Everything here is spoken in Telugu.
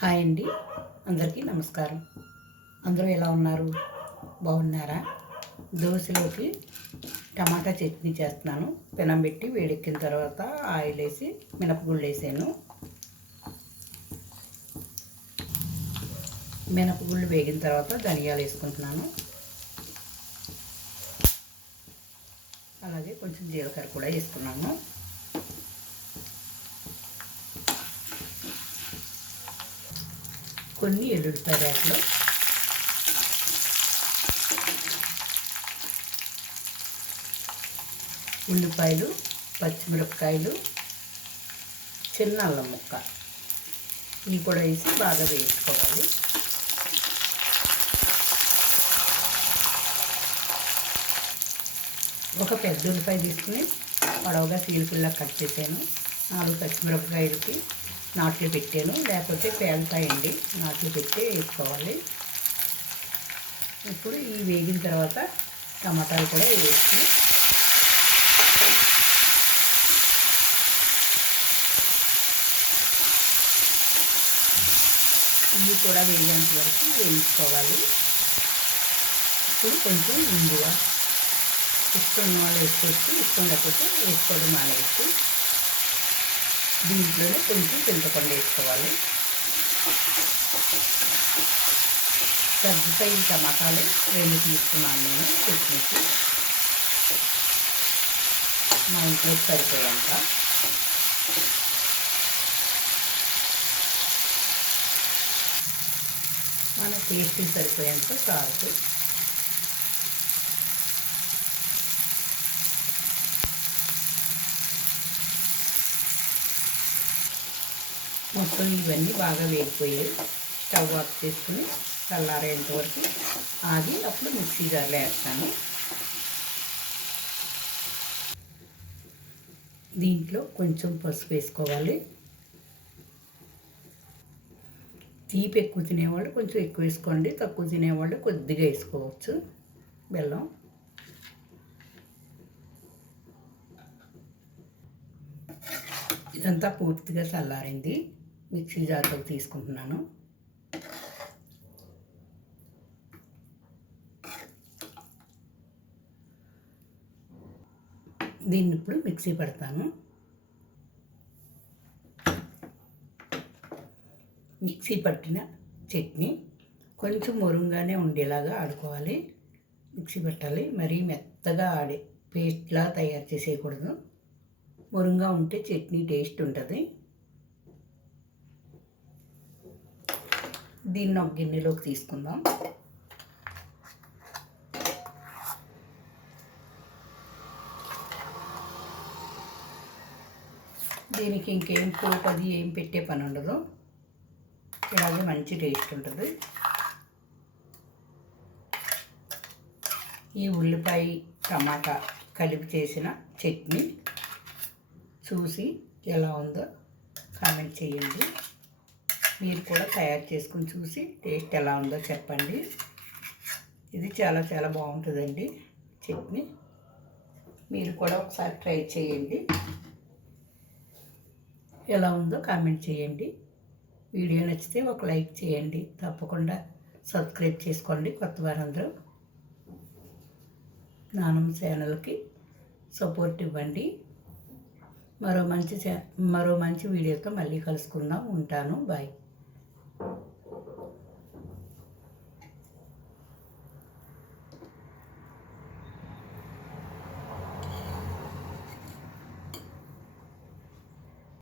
హాయ్ అండి, అందరికీ నమస్కారం. అందరూ ఎలా ఉన్నారు? బాగున్నారా? దోశలోకి టమాటా చట్నీ చేస్తున్నాను. పెనం పెట్టి వేడెక్కిన తర్వాత ఆయిల్ వేసి మినపగుళ్ళు వేసాను. మినపగుళ్ళు వేగిన తర్వాత ధనియాలు వేసుకుంటున్నాను. అలాగే కొంచెం జీలకర్ర కూడా వేసుకున్నాను. కొన్ని ఎల్లుల్లిపాయ రేఖలు, ఉల్లిపాయలు, పచ్చిమిరపకాయలు, చిన్న అల్లం ముక్క ఇవి కూడా వేసి బాగా వేయించుకోవాలి. ఒక పెద్ద ఉల్లిపాయ తీసుకుని పొడవుగా చీలికల్లా కట్ చేశాను. 4 పచ్చిమిరపకాయలకి నాట్లు పెట్టాను, లేకపోతే పేలుతాయండి. నాట్లు పెట్టి వేసుకోవాలి. ఇప్పుడు ఈ వేగిన తర్వాత టమాటాలు కూడా వేసి ఇవి కూడా వేగేంత వరకు వేయించుకోవాలి. ఇప్పుడు కొంచెం ఇంగువ, ఇష్టం ఉన్న వాళ్ళు వేసుకోవచ్చు, ఇష్టం లేకపోతే వేసుకోవడం మానేసి దీంట్లోనే కొంచెం చింతపండు వేసుకోవాలి. పెద్ద సైజు టమాటాలు 2 తీసుకున్నాను నేను చట్నీకి, మా ఇంట్లోకి సరిపోయేంత. మన టేస్ట్కి సరిపోయేంత సాల్ట్, మొత్తం ఇవన్నీ బాగా వేగిపోయాయి. స్టవ్ ఆఫ్ చేసుకుని చల్లారేంత వరకు ఆగి అప్పుడు మిక్సీ జార్లో వేస్తాను. దీంట్లో కొంచెం పసుపు వేసుకోవాలి. తీపి ఎక్కువ తినేవాళ్ళు కొంచెం ఎక్కువ వేసుకోండి, తక్కువ తినేవాళ్ళు కొద్దిగా వేసుకోవచ్చు బెల్లం. ఇదంతా పూర్తిగా చల్లారింది. మిక్సీ జార్లోకి తీసుకుంటున్నాను. దీన్ని ఇప్పుడు మిక్సీ పెడతాను. మిక్సీ పట్టిన చట్నీ కొంచెం మొరుంగానే ఉండేలాగా ఆడుకోవాలి. మిక్సీ పెట్టాలి, మరీ మెత్తగా ఆడే పేస్ట్లా తయారు చేసేయకూడదు. మొరుంగా ఉంటే చట్నీ టేస్ట్ ఉంటుంది. దీన్ని ఒక గిన్నెలోకి తీసుకుందాం. దీనికి ఇంకేం పోపు అది ఏం పెట్టే పని ఉండదు. ఇలాగే మంచి టేస్ట్ ఉంటుంది. ఈ ఉల్లిపాయ టమాటా కలిపి చేసిన చట్నీ చూసి ఎలా ఉందో కామెంట్ చేయండి. మీరు కూడా తయారు చేసుకుని చూసి టేస్ట్ ఎలా ఉందో చెప్పండి. ఇది చాలా చాలా బాగుంటుందండి చట్నీ. మీరు కూడా ఒకసారి ట్రై చేయండి. ఎలా ఉందో కామెంట్ చేయండి. వీడియో నచ్చితే ఒక లైక్ చేయండి. తప్పకుండా సబ్స్క్రైబ్ చేసుకోండి. కొత్త వారందరూ నానమ్మ ఛానల్కి సపోర్ట్ ఇవ్వండి. మరో మంచి వీడియోతో మళ్ళీ కలుసుకుందాం. ఉంటాను. బాయ్.